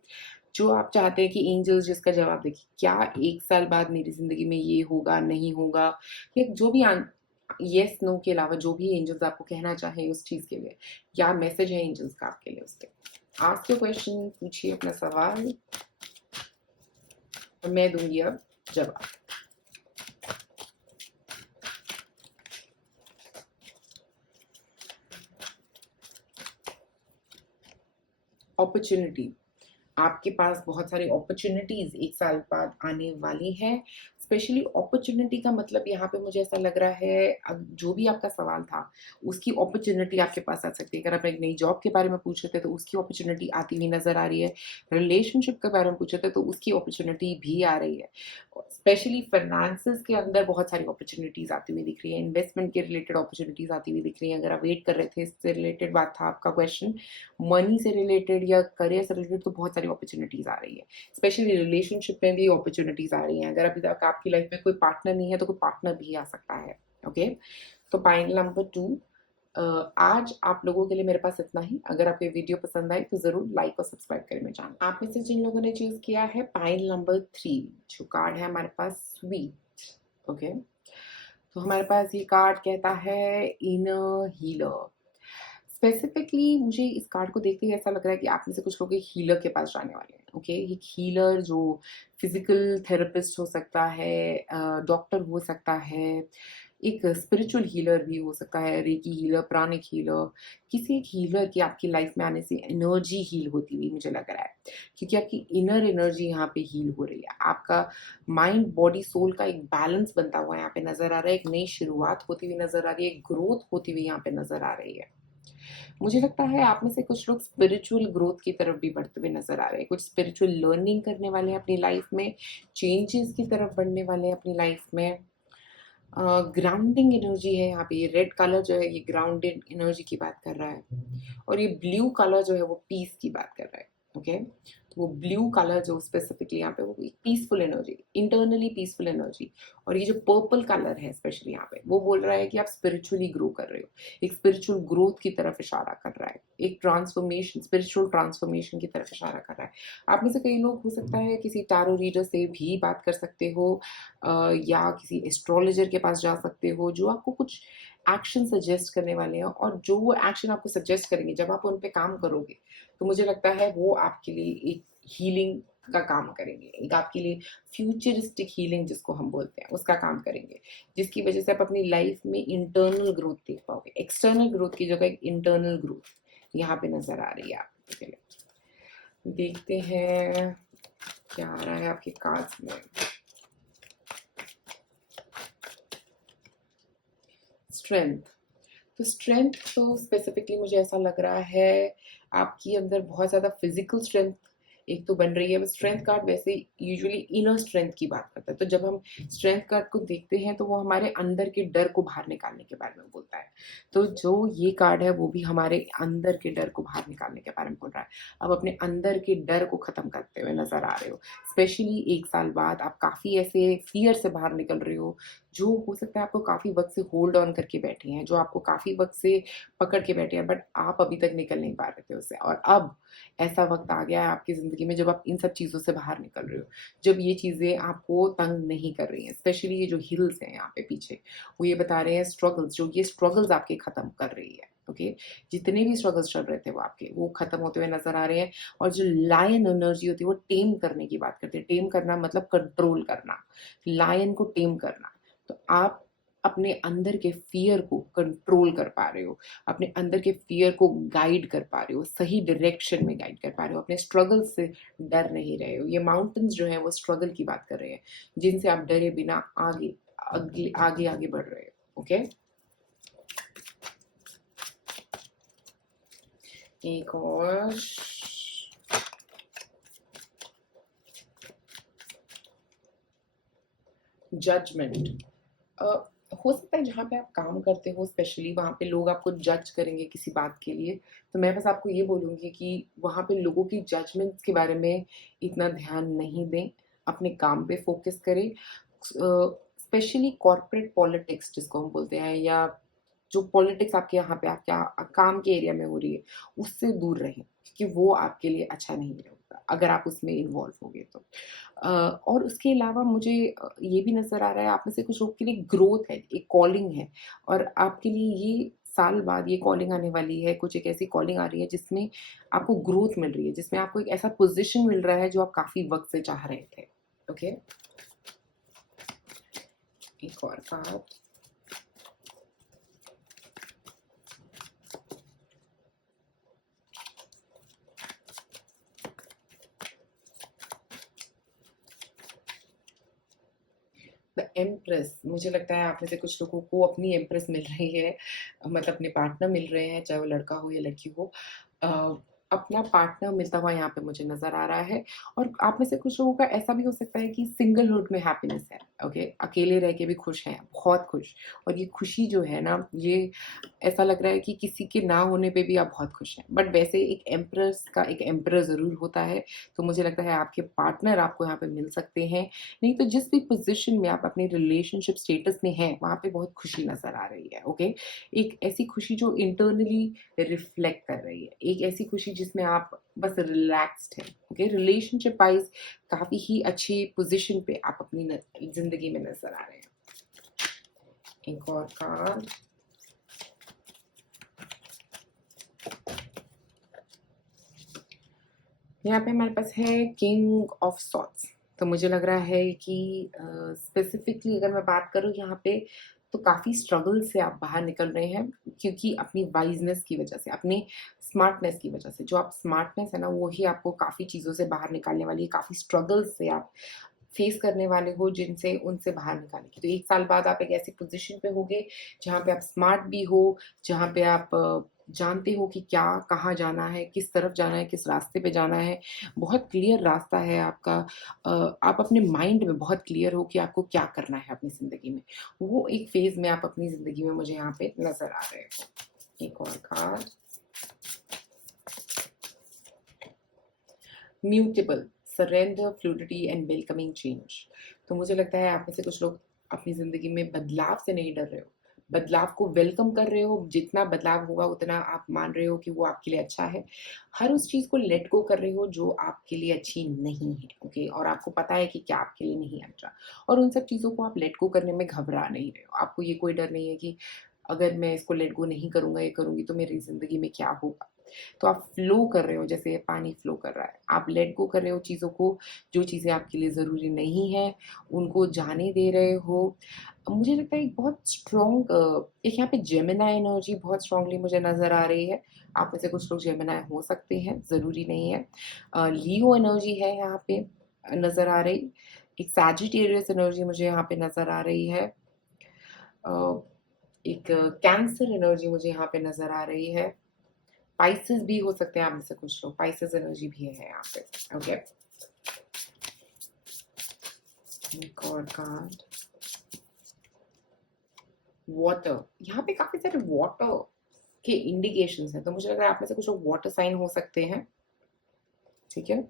जो आप चाहते हैं कि एंजल्स जिसका जवाब देखिए, क्या 1 साल बाद मेरी जिंदगी में ये होगा, नहीं होगा, या जो भी यस नो के अलावा जो भी एंजल्स आपको कहना चाहे उस चीज के लिए, क्या मैसेज है एंजल्स का आपके लिए, उसके आज के क्वेश्चन पूछिए अपना सवाल और मैं दूंगी अब जवाब। अपॉर्चुनिटी, आपके पास बहुत सारी अपॉर्चुनिटीज 1 साल बाद आने वाली हैं। स्पेशली अपॉर्चुनिटी का मतलब यहाँ पे मुझे ऐसा लग रहा है, जो भी आपका सवाल था उसकी अपॉर्चुनिटी आपके पास आ सकती है। अगर आप एक नई जॉब के बारे में पूछ रहे थे तो उसकी अपॉर्चुनिटी आती हुई नजर आ रही है। रिलेशनशिप के बारे में पूछ रहे थे तो उसकी अपॉर्चुनिटी भी आ रही है। स्पेशली फाइनेंसेस के अंदर बहुत सारी अपॉर्चुनिटीज आती हुई दिख रही है, इन्वेस्टमेंट के रिलेटेड अपॉर्चुनिटीज आती हुई दिख रही है। अगर आप वेट कर रहे थे, इससे रिलेटेड बात था आपका क्वेश्चन, मनी से रिलेटेड या करियर से रिलेटेड, तो बहुत सारी अपॉर्चुनिटीज आ रही है। स्पेशली रिलेशनशिप में भी अपॉर्चुनिटीज आ रही हैं। अगर अभी तक आपकी लाइफ में कोई पार्टनर नहीं है तो कोई पार्टनर भी आ सकता है। ओके, तो पाइल नंबर 2, आज आप लोगों के लिए मेरे पास इतना ही। अगर आपको वीडियो पसंद आई तो जरूर लाइक और सब्सक्राइब करें मेरे चैनल। आप में से जिन लोगों ने चूज किया है पाइल नंबर 3, जो कार्ड है हमारे पास स्वीट। ओके, तो हमारे पास ये कार्ड कहता है इनर हीलर। स्पेसिफिकली मुझे इस कार्ड को देखते ही ऐसा लग रहा है कि आप में से कुछ लोग एक हीलर के पास जाने वाले हैं। ओके, एक हीलर जो फिजिकल थेरेपिस्ट हो सकता है, डॉक्टर हो सकता है, एक स्पिरिचुअल हीलर भी हो सकता है, रेकी हीलर, प्राणिक हीलर, किसी एक हीलर की आपकी लाइफ में आने से एनर्जी हील होती हुई मुझे लग रहा है, क्योंकि आपकी इनर एनर्जी यहाँ पे हील हो रही है। आपका माइंड बॉडी सोल का एक बैलेंस बनता हुआ यहाँ पे नजर आ रहा है, एक नई शुरुआत होती हुई नजर आ रही है, एक ग्रोथ होती हुई यहाँ पे नजर आ रही है। मुझे लगता है आप में से कुछ लोग स्पिरिचुअल ग्रोथ की तरफ भी बढ़ते हुए नजर आ रहे हैं, कुछ स्पिरिचुअल लर्निंग करने वाले हैं अपनी लाइफ में, चेंजेस की तरफ बढ़ने वाले हैं अपनी लाइफ में। ग्राउंडिंग एनर्जी है यहाँ पे, ये रेड कलर जो है ये ग्राउंडेड एनर्जी की बात कर रहा है, और ये ब्लू कलर जो है वो पीस की बात कर रहा है। ओके, तो वो ब्लू कलर जो स्पेसिफिकली यहाँ पे वो peaceful energy, internally peaceful energy, और ये जो पर्पल कलर है स्पेशली यहाँ पे वो बोल रहा है कि आप स्पिरिचुअली ग्रो कर रहे हो, एक स्पिरिचुअल ग्रोथ की तरफ इशारा कर रहा है, एक ट्रांसफॉर्मेशन, स्पिरिचुअल ट्रांसफॉर्मेशन की तरफ इशारा कर रहा है। आप में से कई लोग हो सकता है किसी टैरो रीडर से भी बात कर सकते हो, या किसी एस्ट्रोलॉजर के पास जा सकते हो जो आपको कुछ एक्शन सजेस्ट करने वाले हैं, और जो वो एक्शन आपको सजेस्ट करेंगे जब आप उन पे काम करोगे तो मुझे लगता है वो आपके लिए एक हीलिंग का काम करेंगे, एक आपके लिए फ्यूचरिस्टिक हीलिंग जिसको हम बोलते हैं उसका काम करेंगे, जिसकी वजह से आप अपनी लाइफ में इंटरनल ग्रोथ देख पाओगे। एक्सटर्नल ग्रोथ की जगह एक इंटरनल ग्रोथ यहाँ पे नजर आ रही है आपके लिए। देखते हैं क्या आ रहा है आपके कार्ड्स में। स्ट्रेंथ, तो स्ट्रेंथ तो स्पेसिफिकली मुझे ऐसा लग रहा है आपकी अंदर बहुत ज़्यादा फिजिकल स्ट्रेंथ एक तो बन रही है। स्ट्रेंथ कार्ड वैसे यूजुअली इनर स्ट्रेंथ की बात करता है, तो जब हम स्ट्रेंथ कार्ड को देखते हैं तो वो हमारे अंदर के डर को बाहर निकालने के बारे में बोलता है। तो जो ये कार्ड है वो भी हमारे अंदर के डर को बाहर निकालने के बारे में बोल रहा है। अब अपने अंदर के डर को खत्म करते हुए नजर आ रहे हो, स्पेशली 1 साल बाद आप काफ़ी ऐसे फियर से बाहर निकल रहे हो जो हो सकता है आपको काफ़ी वक्त से होल्ड ऑन करके बैठे हैं, जो आपको काफ़ी वक्त से पकड़ के बैठे हैं, बट आप अभी तक निकल नहीं पा रहे थे उससे। और अब ऐसा वक्त आ गया है आपकी ज़िंदगी में जब आप इन सब चीज़ों से बाहर निकल रहे हो, जब ये चीज़ें आपको तंग नहीं कर रही हैं। स्पेशली ये जो हिल्स हैं यहाँ पे पीछे, वो ये बता रहे हैं स्ट्रगल्स, जो ये स्ट्रगल्स आपके ख़त्म कर रही है। ओके, जितने भी स्ट्रगल्स चल रहे थे वो आपके वो खत्म होते हुए नजर आ रहे हैं। और जो लायन एनर्जी होती है वो टेम करने की बात करते हैं। टेम करना मतलब कंट्रोल करना, लायन को टेम करना। तो आप अपने अंदर के फियर को कंट्रोल कर पा रहे हो, अपने अंदर के फियर को गाइड कर पा रहे हो, सही डायरेक्शन में गाइड कर पा रहे हो, अपने स्ट्रगल से डर नहीं रहे हो। ये माउंटेन्स जो है वो स्ट्रगल की बात कर रहे हैं, जिनसे आप डरे बिना आगे आगे आगे आगे बढ़ रहे हो। ओके, एक और जजमेंट। हो सकता है जहाँ पे आप काम करते हो स्पेशली वहाँ पे लोग आपको जज करेंगे किसी बात के लिए, तो मैं बस आपको ये बोलूँगी कि वहाँ पे लोगों की जजमेंट्स के बारे में इतना ध्यान नहीं दें, अपने काम पे फोकस करें। स्पेशली कॉर्पोरेट पॉलिटिक्स जिसको हम बोलते हैं, या जो पॉलिटिक्स आपके यहाँ पे आपके काम के एरिया में हो रही है उससे दूर रहें, क्योंकि वो आपके लिए अच्छा नहीं होगा अगर आप उसमें इन्वॉल्व होगे तो। और उसके अलावा मुझे ये भी नज़र आ रहा है आप में से कुछ लोग के लिए ग्रोथ है, एक कॉलिंग है, और आपके लिए ये साल बाद ये कॉलिंग आने वाली है। कुछ एक ऐसी कॉलिंग आ रही है जिसमें आपको ग्रोथ मिल रही है, जिसमें आपको एक ऐसा पोजीशन मिल रहा है जो आप काफ़ी वक्त से चाह रहे थे। ओके, एक और कार्ड। द एम्प्रेस, मुझे लगता है आप में से कुछ लोगों को अपनी एम्प्रेस मिल रही है, मतलब अपने पार्टनर मिल रहे हैं, चाहे वो लड़का हो या लड़की हो। अ, अपना पार्टनर मिलता हुआ यहाँ पे मुझे नज़र आ रहा है। और आप में से कुछ लोगों का ऐसा भी हो सकता है कि सिंगलहुड में हैप्पीनेस है। ओके, अकेले रह के भी खुश हैं, बहुत खुश। और ये खुशी जो है ना, ये ऐसा लग रहा है कि किसी के ना होने पे भी आप बहुत खुश हैं। बट वैसे एक एम्प्रेस का एक एम्परर ज़रूर होता है, तो मुझे लगता है आपके पार्टनर आपको यहाँ पे मिल सकते हैं। नहीं तो जिस भी पोजीशन में आप अपने रिलेशनशिप स्टेटस में हैं वहाँ पे बहुत खुशी नज़र आ रही है। ओके, एक ऐसी खुशी जो इंटरनली रिफ्लेक्ट कर रही है, एक ऐसी खुशी जिसमें आप बस रिलैक्स्ड हैं। ओके, रिलेशनशिप वाइज काफ़ी ही अच्छी पोजीशन पे आप अपनी ज़िंदगी में नज़र आ रहे हैं। एक और कार्ड। यहाँ पे हमारे पास है किंग ऑफ सॉर्ड्स। तो मुझे लग रहा है कि स्पेसिफिकली अगर मैं बात करूँ यहाँ पे, तो काफ़ी स्ट्रगल से आप बाहर निकल रहे हैं, क्योंकि अपनी वाइज़नेस की वजह से, अपनी स्मार्टनेस की वजह से। जो आप स्मार्टनेस है ना, वो ही आपको काफ़ी चीज़ों से बाहर निकालने वाली है, काफ़ी स्ट्रगल्स से आप फेस करने वाले हो, जिनसे उनसे बाहर निकालेंगे। तो 1 साल बाद आप एक ऐसी पोज़ीशन पे होगे, जहाँ पे आप स्मार्ट भी हो, जहाँ पे आप जानते हो कि क्या, कहाँ जाना है, किस तरफ जाना है, किस रास्ते पे जाना है। बहुत क्लियर रास्ता है आपका। आप अपने माइंड में बहुत क्लियर हो कि आपको क्या करना है अपनी ज़िंदगी में। वो एक फ़ेज़ में आप अपनी ज़िंदगी में मुझे यहाँ पे नज़र आ रहे हो। एक और card, mutable, surrender, fluidity and welcoming change. तो मुझे लगता है आप में से कुछ लोग अपनी ज़िंदगी में बदलाव से नहीं डर रहे हो, बदलाव को वेलकम कर रहे हो। जितना बदलाव होगा उतना आप मान रहे हो कि वो आपके लिए अच्छा है। हर उस चीज़ को लेट गो कर रहे हो जो आपके लिए अच्छी नहीं है, ओके? और आपको पता है कि क्या आपके लिए नहीं अच्छा, और उन सब चीज़ों को आप लेट गो करने में घबरा नहीं रहे हो। आपको ये कोई डर नहीं है कि अगर मैं इसको लेट गो नहीं करूँगा, ये करूँगी, तो मेरी ज़िंदगी में क्या होगा? तो आप फ्लो कर रहे हो, जैसे पानी फ्लो कर रहा है। आप लेट गो कर रहे हो चीज़ों को, जो चीज़ें आपके लिए ज़रूरी नहीं हैं, उनको जाने दे रहे हो। मुझे लगता है एक बहुत स्ट्रॉन्ग एक यहाँ पे जेमिनी एनर्जी बहुत स्ट्रांगली मुझे नज़र आ रही है। आप में से कुछ लोग जेमिनी हो सकते हैं, ज़रूरी नहीं है। लियो एनर्जी है यहाँ पे नज़र आ रही। एक सैजिटेरियस एनर्जी मुझे यहाँ पे नज़र आ रही है। अ, एक कैंसर एनर्जी मुझे यहाँ पे नज़र आ रही है। स्पाइसेस भी हो सकते हैं आप में से कुछ लोग, स्पाइसेस एनर्जी भी है यहाँ पे, ओके? एक और कार्ड, वाटर। यहाँ पे काफ़ी सारे वाटर के इंडिकेशंस हैं, तो मुझे लग रहा है आप में से कुछ लोग वाटर साइन हो सकते हैं, ठीक है?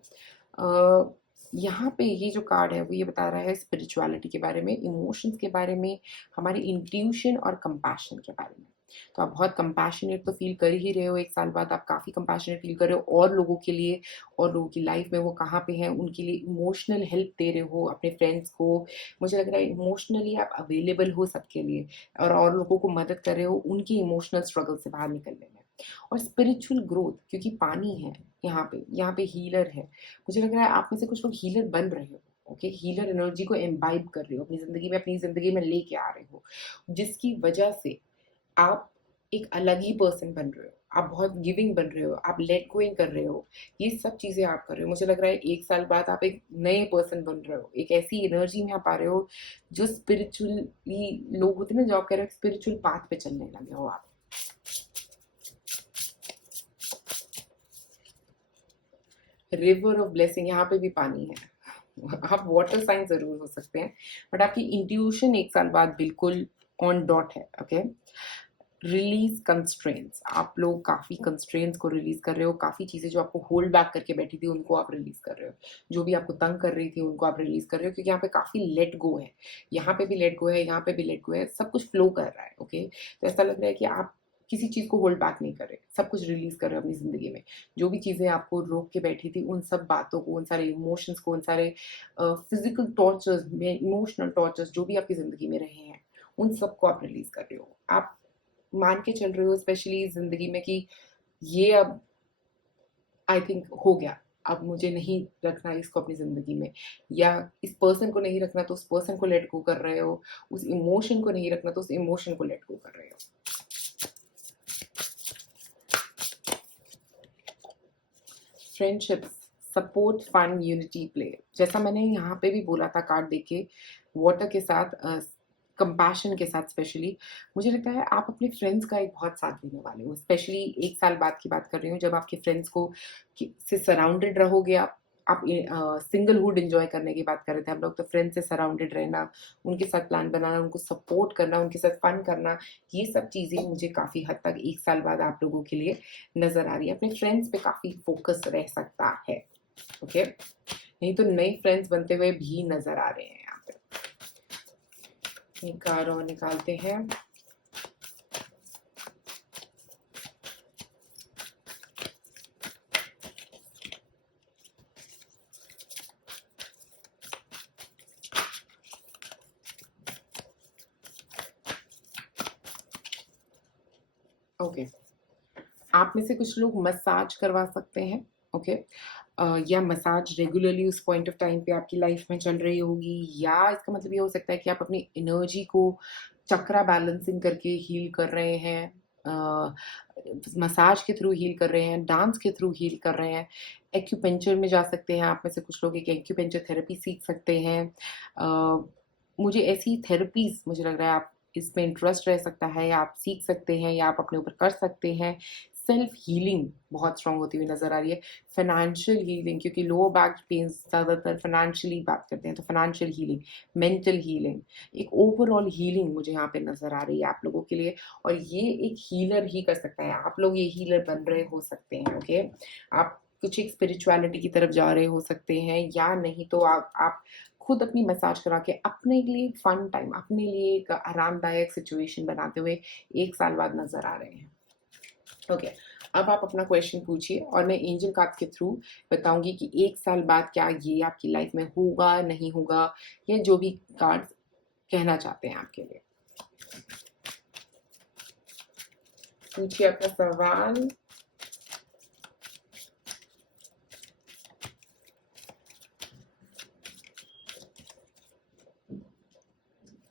यहाँ पे ये जो कार्ड है वो ये बता रहा है स्पिरिचुअलिटी के बारे में, इमोशंस के बारे में, हमारी इंट्यूशन और कंपैशन के बारे में। तो आप बहुत कंपैशनेट तो फ़ील कर ही रहे हो, 1 साल बाद आप काफ़ी कंपैशनेट फ़ील कर रहे हो और लोगों के लिए, और लोगों की लाइफ़ में वो कहाँ पे हैं, उनके लिए इमोशनल हेल्प दे रहे हो, अपने फ्रेंड्स को। मुझे लग रहा है इमोशनली आप अवेलेबल हो सबके लिए, और लोगों को मदद कर रहे हो उनकी इमोशनल स्ट्रगल से बाहर निकलने में। और स्पिरिचुअल ग्रोथ, क्योंकि पानी है यहाँ पे हीलर है। मुझे लग रहा है आप में से कुछ लोग हीलर बन रहे हो, ओके? हीलर एनर्जी को इम्बाइब कर रहे हो अपनी ज़िंदगी में लेके आ रहे हो, जिसकी वजह से आप एक अलग ही पर्सन बन रहे हो। आप बहुत गिविंग बन रहे हो, आप लेट गोइंग कर रहे हो, ये सब चीज़ें आप कर रहे हो। मुझे लग रहा है 1 साल बाद आप एक नए पर्सन बन रहे हो, एक ऐसी एनर्जी में आप आ रहे हो, जो स्पिरिचुअली लोग होते हैं ना, जो आप कह रहे हो स्पिरिचुअल पाथ पे चलने लगे हो आप। रिवर ऑफ ब्लेसिंग, यहाँ पे भी पानी है। आप वाटर साइन ज़रूर हो सकते हैं, बट आपकी इंट्यूशन 1 साल बाद बिल्कुल ऑन डॉट है, ओके? रिलीज़ कंस्ट्रेंट्स, आप लोग काफ़ी कंस्ट्रेंट्स को रिलीज़ कर रहे हो, काफ़ी चीज़ें जो आपको होल्ड बैक करके बैठी थी, उनको आप रिलीज़ कर रहे हो। जो भी आपको तंग कर रही थी, उनको आप रिलीज़ कर रहे हो, क्योंकि यहाँ पे काफ़ी लेट गो है। यहाँ पे भी लेट गो है, यहाँ पे भी लेट गो है, सब कुछ फ्लो कर रहा है, ओके? तो ऐसा लग रहा है कि आप किसी चीज़ को होल्ड बैक नहीं कर रहे, सब कुछ रिलीज़ कर रहे हो अपनी ज़िंदगी में। जो भी चीज़ें आपको रोक के बैठी थी, उन सब बातों को, उन सारे इमोशंस को, उन सारे फिज़िकल टॉर्चर्स में, इमोशनल टॉर्चर्स जो भी आपकी ज़िंदगी में रहे हैं, उन सबको आप रिलीज़ कर रहे हो। आप मान के चल रहे हो स्पेशली ज़िंदगी में कि ये अब आई थिंक हो गया, अब मुझे नहीं रखना इसको अपनी ज़िंदगी में, या इस पर्सन को नहीं रखना तो उस पर्सन को लेट गो कर रहे हो, उस इमोशन को नहीं रखना तो उस इमोशन को लेट गो कर रहे हो। Friendships, support, fun, unity, play. जैसा मैंने यहाँ पे भी बोला था कार्ड देख के, वाटर के साथ कंपैशन के साथ स्पेशली, मुझे लगता है आप अपने फ्रेंड्स का एक बहुत साथ देने वाले हो। स्पेशली 1 साल बाद की बात कर रही हूँ, जब आपके फ्रेंड्स को से सराउंडेड रहोगे आप सिंगलहुड एन्जॉय करने की बात कर रहे थे हम लोग, तो फ्रेंड्स से सराउंडेड रहना, उनके साथ प्लान बनाना, उनको सपोर्ट करना, उनके साथ फन करना, ये सब चीज़ें मुझे काफ़ी हद तक 1 साल बाद आप लोगों के लिए नज़र आ रही है। अपने फ्रेंड्स पे काफ़ी फ़ोकस रह सकता है, ओके? नहीं तो नए फ्रेंड्स बनते हुए भी नज़र आ रहे हैं यहाँ पे। एक कार्ड और निकालते हैं। ओके, आप में से कुछ लोग मसाज करवा सकते हैं, ओके? या मसाज रेगुलरली उस पॉइंट ऑफ टाइम पे आपकी लाइफ में चल रही होगी, या इसका मतलब ये हो सकता है कि आप अपनी एनर्जी को चक्रा बैलेंसिंग करके हील कर रहे हैं, मसाज के थ्रू हील कर रहे हैं, डांस के थ्रू हील कर रहे हैं, एक्यूपेंचर में जा सकते हैं। आप में से कुछ लोग एक एक्यूपेंचर थेरेपी सीख सकते हैं। मुझे ऐसी थेरेपीज, मुझे लग रहा है आप इसमें इंटरेस्ट रह सकता है, या आप सीख सकते हैं, या आप अपने ऊपर कर सकते हैं। सेल्फ हीलिंग बहुत स्ट्रांग होती हुई नजर आ रही है। फाइनेंशियल हीलिंग, क्योंकि लोअर बैक पेन ज़्यादातर फाइनेंशियली बात करते हैं, तो फाइनेंशियल हीलिंग, मेंटल हीलिंग, एक ओवरऑल हीलिंग मुझे यहाँ पे नजर आ रही है आप लोगों के लिए। और ये एक हीलर ही कर सकता है, आप लोग ये हीलर बन रहे हो सकते हैं। ओके, आप कुछ एक स्पिरिचुअलिटी की तरफ जा रहे हो सकते हैं, या नहीं तो आप खुद अपनी मसाज करा के अपने लिए एक फन टाइम, अपने लिए एक आरामदायक सिचुएशन बनाते हुए 1 साल बाद नजर आ रहे हैं। ओके, अब आप अपना क्वेश्चन पूछिए और मैं एंजल कार्ड के थ्रू बताऊंगी कि 1 साल बाद क्या ये आपकी लाइफ में होगा, नहीं होगा, या जो भी कार्ड कहना चाहते हैं आपके लिए। पूछिए अपना सवाल।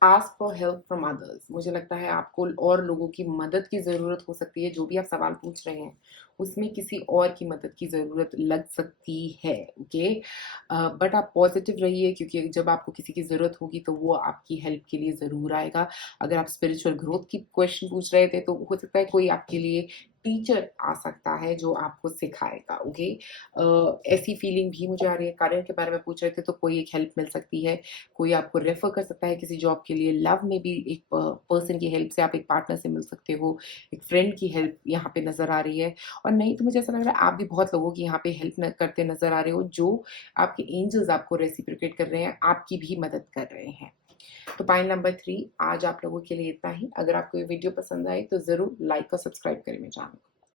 Ask for help from others, मुझे लगता है आपको और लोगों की मदद की ज़रूरत हो सकती है। जो भी आप सवाल पूछ रहे हैं उसमें किसी और की मदद की ज़रूरत लग सकती है। ओके, बट आप पॉजिटिव रहिए, क्योंकि जब आपको किसी की ज़रूरत होगी तो वो आपकी हेल्प के लिए ज़रूर आएगा। अगर आप स्पिरिचुअल ग्रोथ की क्वेश्चन पूछ रहे थे तो हो सकता है कोई आपके लिए टीचर आ सकता है जो आपको सिखाएगा। ओके, ऐसी फीलिंग भी मुझे आ रही है। करियर के बारे में पूछ रहे थे तो कोई एक हेल्प मिल सकती है, कोई आपको रेफर कर सकता है किसी जॉब के लिए। लव में भी एक पर्सन की हेल्प से आप एक पार्टनर से मिल सकते हो, एक फ्रेंड की हेल्प यहाँ पे नजर आ रही है। और नहीं तो मुझे ऐसा लग रहा है आप भी बहुत लोगों की यहाँ पे हेल्प करते नजर आ रहे हो, जो आपके एंजल्स आपको रेसिप्रोकेट कर रहे हैं, आपकी भी मदद कर रहे हैं। तो पॉइंट नंबर 3 आज आप लोगों के लिए इतना ही। अगर आपको ये वीडियो पसंद आए तो जरूर लाइक और सब्सक्राइब करें मेरे चैनल को।